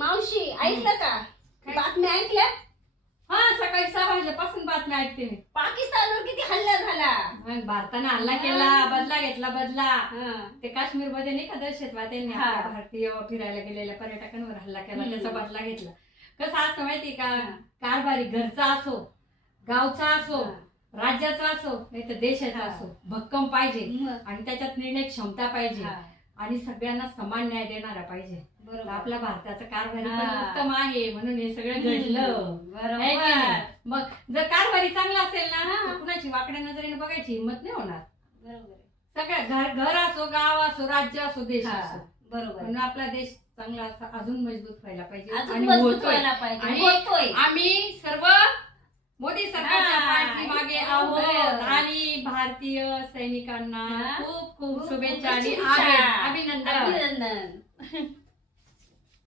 मावशी ऐकलं का? बातम्या ऐकल्या? हा, सकाळी 6 वाजल्यापासून बातम्या ऐकते मी. पाकिस्तानवर किती हल्ला झाला. मग भारतानं हल्ला केला, बदला घेतला बदला. हा. ते काश्मीर मध्ये नाही का दहशतवाद्यांनी हा. आपल्या भारतीय फिरायला गेलेल्या पर्यटकांवर हल्ला केला, त्याचा बदला घेतला. कसं असतं माहिती का? कारभारी घरचा असो, गावचा असो, राज्याचा असो, नाही तर देशाचा असो, भक्कम पाहिजे आणि त्याच्यात निर्णय क्षमता पाहिजे आणि सगळ्यांना समान न्याय देणारा पाहिजे. आपल्या भारताचं कारभारी पण उत्तम आहे म्हणून हे सगळं घडलं. है की नाही? मग जर कारभारी चांगला असेल ना तर कुणाची वाकड्या नजरेने बघायची हिंमत नाही होणार. सगळ्या घर असो, गाव असो, राज्य असो, देश असो, बरोबर. म्हणून आपला देश चांगला अजून मजबूत व्हायला पाहिजे अजून आणि मजबूत व्हायला पाहिजे. आणि होतोय. आम्ही सर्व मोदी सरकारच्या पाठीमागे आहोत आणि भारतीय सैनिकांना खूप खूप शुभेच्छा आणि अभिनंदन. अभिनंदन.